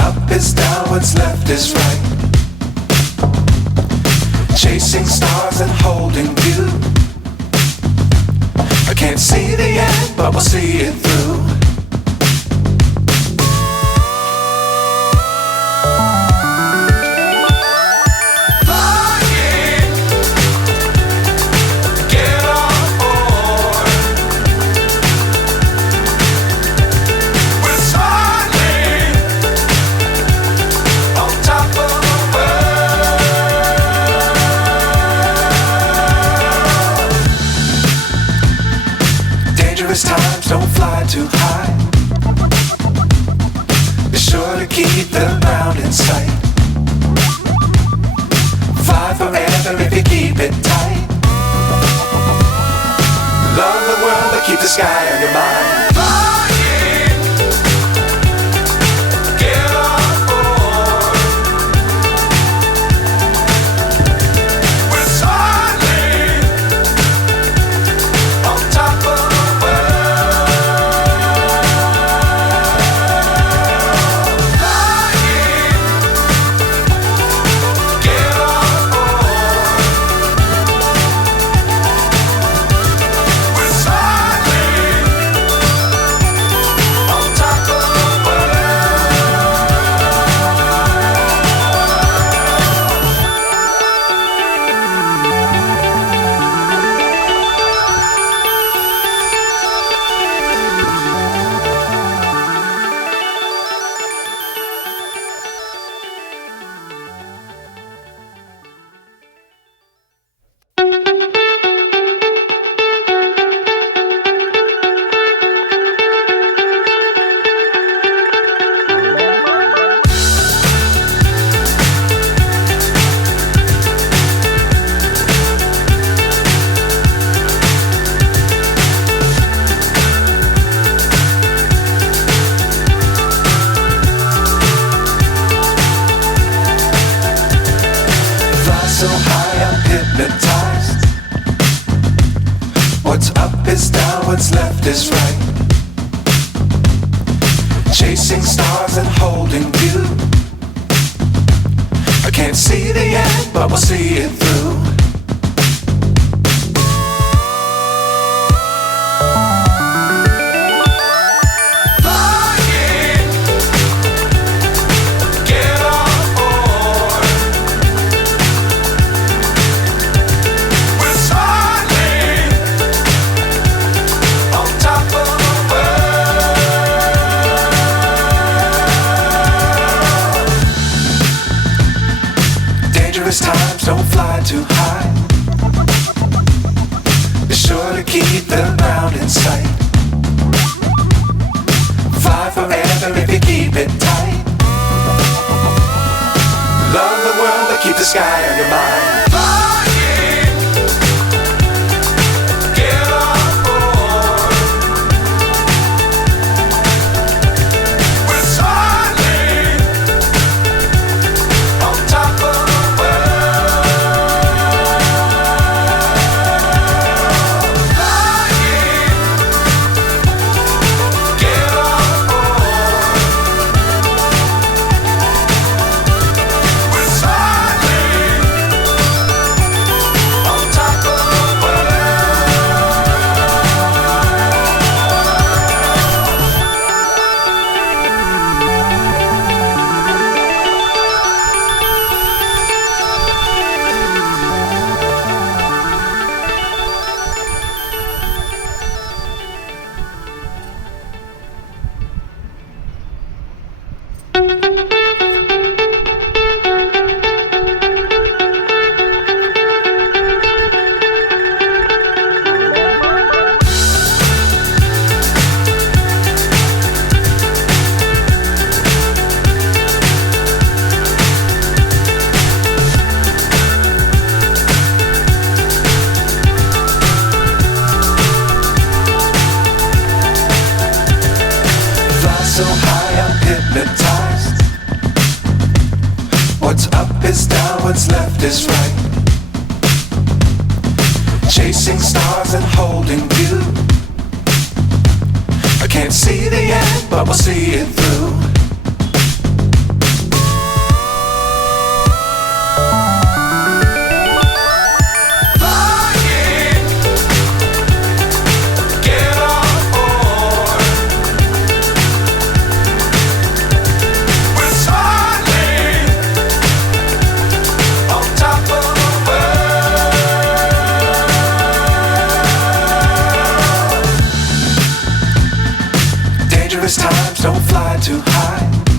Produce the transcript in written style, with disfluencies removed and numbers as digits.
up is down, what's left is right. Chasing stars and holding you. I can't see the end, but we'll see it through. Times don't fly too high. Be sure to keep the ground in sight. Fly forever if you keep it tight. Love the world but keep the sky on your mind. So high I'm hypnotized. What's up is down, what's left is right. Chasing stars and holding you. I can't see the end, but we'll see it through. Times don't fly too high. Be sure to keep the ground in sight. Fly forever if you keep it tight. Love the world but keep the sky on your mind. So high I'm hypnotized. What's up is down, what's left is right. Chasing stars and holding you. I can't see the end, but we'll see it through. Sometimes don't fly too high.